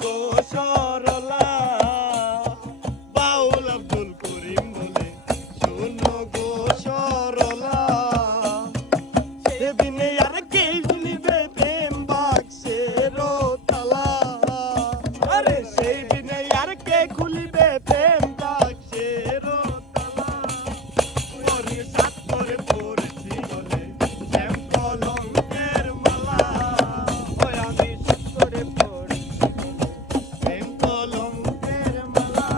গো সরলা বাউল আব্দুল করিম বলে শোনো গো সরলা সেদিনে আর কে খুলিবে প্রেম বাক্সের তালা আরে সেই দিনে আর কে খুলিবে প্রেম বাক্সের তালা ওরে সাত করে পড়েছি বলে শ্যাম কলঙ্কের মালা ওই আমি সাত করে পড়েছি শ্যাম কলঙ্কের মালা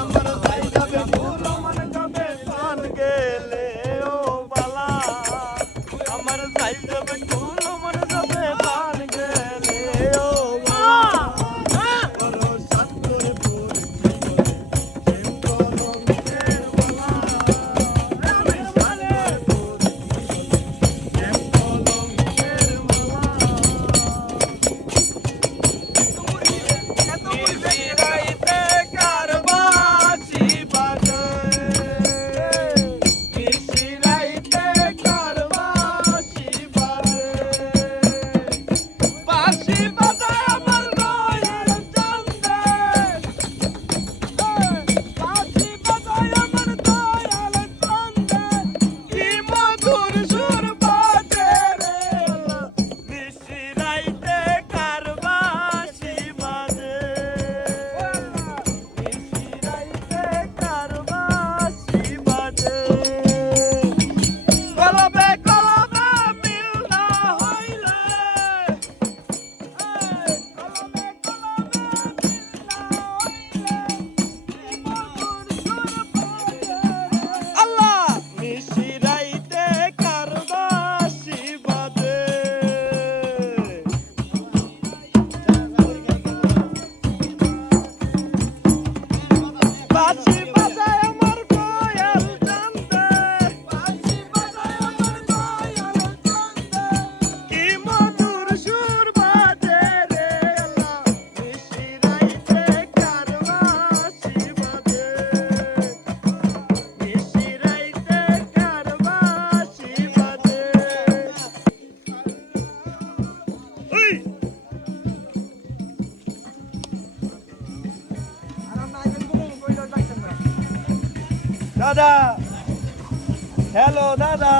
আমার তাই যাবে ফুল মন যাবে পান গেলে ও বালা আমার তাই যাবে ফুল মন যাবে পান গেলে ও বালা ওরে সাত করে পড়েছি বলে শ্যাম কলঙ্কের মালা আমি সাত করে পড়েছি শ্যাম কলঙ্কের মালা নিশিরাইতে কারবাসি বাজে নিশিরাইতে কারবাসি বাজে বাঁশি বাজায় আমার নয়ন চন্দে বাঁশি বাজায় আমার দয়াল চন্দে কি মধুর সুর বাজে রে নিশিরাইতে কারবাসি বাজে নিশিরাইতে কারবাসি বাজে কলবে কলবে মিল না হইলে কলবে কলবে মিল না হইলে কি মধুর সুর বাজে আল্লাহ নিশিরাইতে কারবাসি বাজে বাঁশি বাজায় আমার দয়াল চন্দে বাঁশি বাজায় আমার দয়াল চন্দে কি মধুর সুর বাজে রে আল্লাহ নিশিরাইতে কারবাসি বাজে নিশিরাইতে কারবাসি বাজে ওই দাদা হ্যালো দাদা